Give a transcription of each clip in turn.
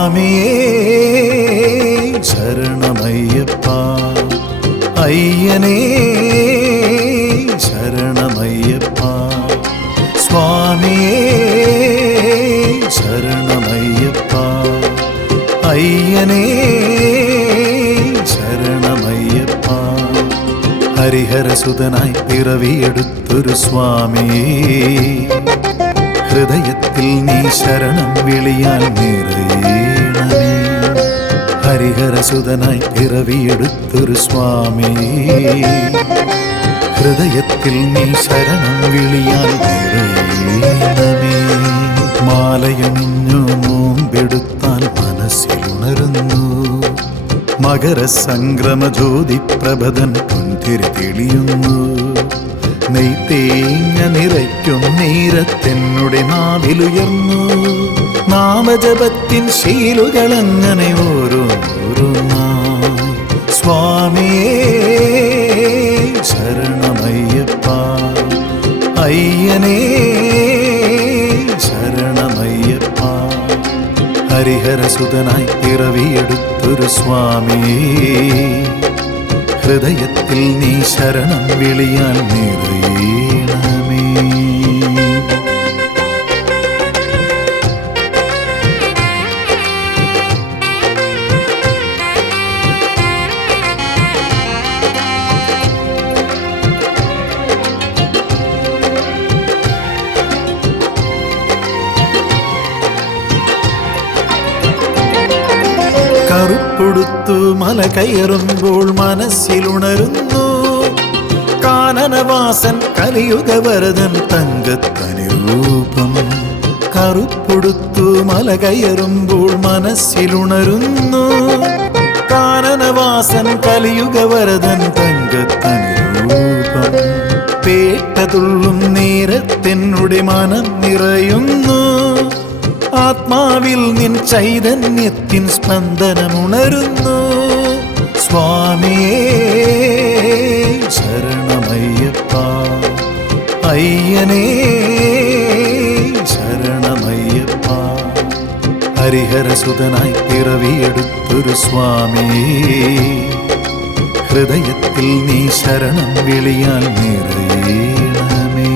സ്വാമിയേ ശരണമയ്യപ്പ, അയ്യനേ ശരണമയ്യപ്പ, സ്വാമിയേ ശരണമയ്യപ്പ, അയ്യനേ ശരണമയ്യപ്പ. ഹരിഹരസുതനായി പിറവിയെടുത്തൊരു സ്വാമിയേ, ഹൃദയത്തിൽ നീ ശരണം വിളിയാൽ നിറയണമേ. ഹരിഹരസുതനായി പിറവിയെടുത്തൊരു സ്വാമിയേ, ഹൃദയത്തിൽ നീ ശരണം വിളിയാൽ നിറയണമേ. മാലയണിഞ്ഞു നോമ്പെടുത്താൽ മനസ്സിലുണരുന്നു, മകരസംക്രമ ജ്യോതി പ്രഭതൻ പുൻതിരി തെളിയുന്നു. നെയ്തേങ്ങ നിറയ്ക്കും നേരത്തെന്നുടെ നാവിലുയർന്നു, നാമജപത്തിൻ ശീലുകളങ്ങനെ ഓരോന്നായി. സ്വാമിയേ ശരണമയ്യപ്പ, അയ്യനേ ശരണമയ്യപ്പ. ഹരിഹരസുതനായി പിറവിയെടുത്തൊരു സ്വാമിയേ, ഹൃദയത്തിൽ നീ ശരണം വിളിയാൽ നിറയണമേ. കറുപ്പൊടുത്തു മല കയറുമ്പോൾ മനസ്സിലുണരുന്നു, കാനനവാസൻ കലിയുഗവരദൻ തങ്കത്തനിരൂപം. കറുപ്പൊടുത്തു മല കയറുമ്പോൾ മനസ്സിലുണരുന്നു, കാനനവാസൻ കലിയുഗവരദൻ തങ്കത്തനിരൂപം. പേട്ടതുള്ളും നേരത്തെന്നുടെ മനം നിറയുന്നു, ആത്മാവിൽ നിൻ ചൈതന്യത്തിൻ സ്പന്ദനമുണരുന്നു. സ്വാമിയേ ശരണമയ്യപ്പ, അയ്യനേ ശരണമയ്യപ്പ. ഹരിഹരസുതനായി പിറവിയെടുത്തൊരു സ്വാമിയേ, ഹൃദയത്തിൽ നീ ശരണം വിളിയാൽ നിറയണമേ.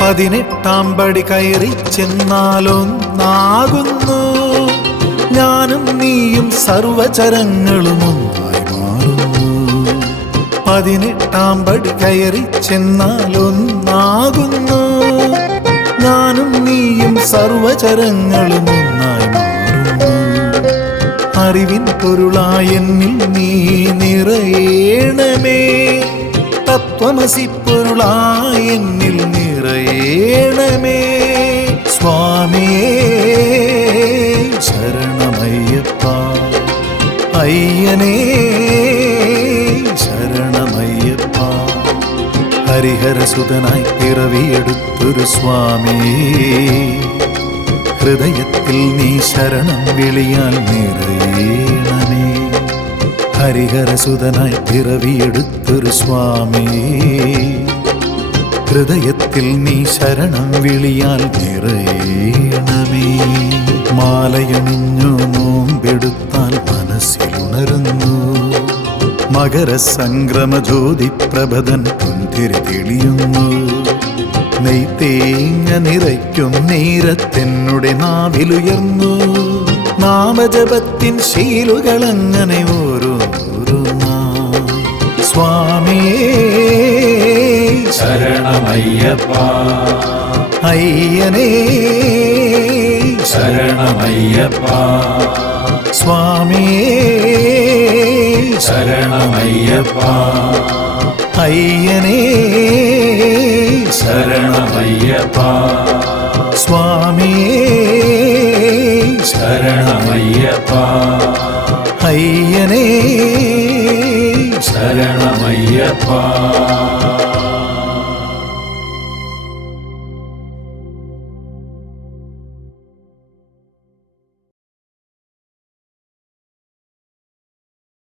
പതിനെട്ടാം പടി കയറി ചെന്നാലൊന്നാകുന്നു, ഞാനും നീയും സർവചരങ്ങളും ഒന്നായി മാറുന്നു. പതിനെട്ടാം പടി കയറി ചെന്നാലൊന്നാകുന്നു, ഞാനും നീയും സർവചരങ്ങളും ഒന്നായി മാറുന്നു. അറിവിൻ പൊരുളായെന്നിൽ നീ നിറയണമേ, തത്വമസി പൊരുളായെന്നിൽ നിറയണമേ. സ്വാമിയേ ശരണമയ്യപ്പ, അയ്യനേ ശരണമയ്യപ്പ. ഹരിഹരസുതനായി പിറവിയെടുത്തൊരു സ്വാമിയേ, ഹൃദയത്തിൽ നീ ശരണം വിളിയാൽ നിറയണമേ. ഹരിഹരസുതനായി പിറവിയെടുത്തൊരു സ്വാമിയേ, ഹൃദയത്തിൽ നീ ശരണം വിളിയാൽ നിറയണമേ. മാലയണിഞ്ഞു നോമ്പെടുത്താൽ മനസ്സിലുണരുന്നു, മകരസംക്രമ ജ്യോതി പ്രഭതൻ പുൻതിരി തെളിയുന്നു. നെയ്തേങ്ങ നിറയ്ക്കും നേരത്തെന്നുടെ നാവിലുയർന്നു, നാമജപത്തിൻ ശീലുകളങ്ങനെ ഓരോന്നായി. സ്വാമിയേ ശരണമയ്യപ്പ, അയ്യനേ ശരണമയ്യപ്പ, സ്വാമിയേ ശരണമയ്യപ്പ, അയ്യനേ ശരണമയ്യപ്പ, സ്വാമിയേ ശരണമയ്യപ്പ, അയ്യനേ ശരണമയ്യപ്പ.